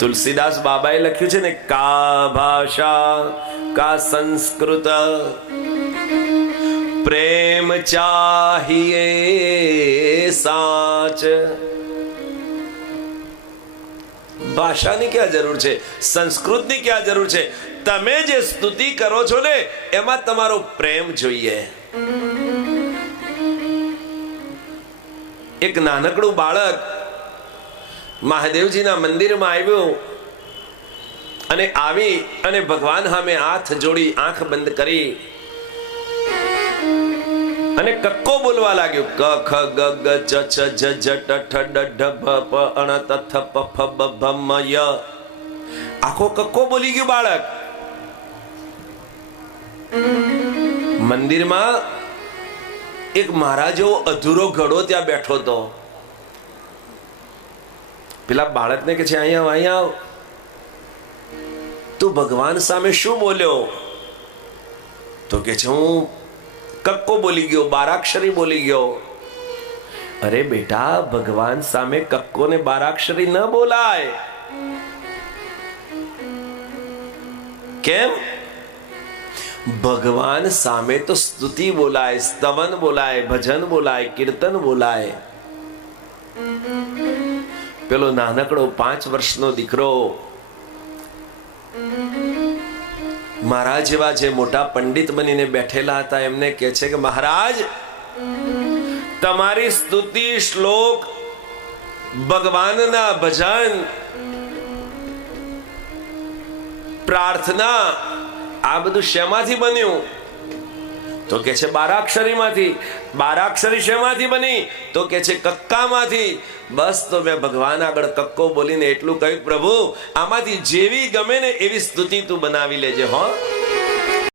તુલસીદાસ બાબાએ લખ્યું છે ને, કા ભાષા કા સંસ્કૃત પ્રેમ ચાહીએ સાચ. ભાષાની ક્યાં જરૂર છે, સંસ્કૃતની ક્યાં જરૂર છે? તમે જે સ્તુતિ કરો છો ને એમાં તમારો પ્રેમ જોઈએ. એક નાનકડું બાળક મહાદેવજીના મંદિરમાં આવ્યું અને આવી અને ભગવાન સામે હાથ જોડી આંખ બંધ કરી અને કક્કો બોલવા લાગ્યો. ક ખ ગ ગ ચ છ જ જ ટ ઠ ડ ઢ ભ પ અણ ત થ પ ફ બ ભ મ ય. આખો કક્કો બોલી ગયું બાળક. મંદિરમાં એક મહારાજો અધૂરો ઘડો ત્યાં બેઠો હતો. પેલા બાળકને કે છે, અહીંયા આવ, તું ભગવાન સામે શું બોલ્યો? તો કે છે, હું કક્કો બોલી ગયો, બારાક્ષરી બોલી ગયો. અરે બેટા, ભગવાન સામે કક્કો ને બારાક્ષરી ન બોલાય. કેમ? ભગવાન સામે તો સ્તુતિ બોલાય, સ્તવન બોલાય, ભજન બોલાય, કીર્તન બોલાય. પેલો નાનકડો 5 વર્ષનો દીકરો મહારાજ જેવા જે મોટા પંડિત બનીને બેઠેલા હતા એમને કહે છે કે મહારાજ, તમારી સ્તુતિ, શ્લોક, ભગવાનના ભજન, પ્રાર્થના, આ બધું શેમાંથી બન્યું? તો કે છે બારાક્ષરીમાંથી. બારાક્ષરી શેમાંથી બની? તો કે છે કક્કામાંથી. બસ, તો મેં ભગવાન આગળ કક્કો બોલીને એટલું કહ્યું, પ્રભુ આમાંથી જેવી ગમે ને એવી સ્તુતિ તું બનાવી લેજે. હો,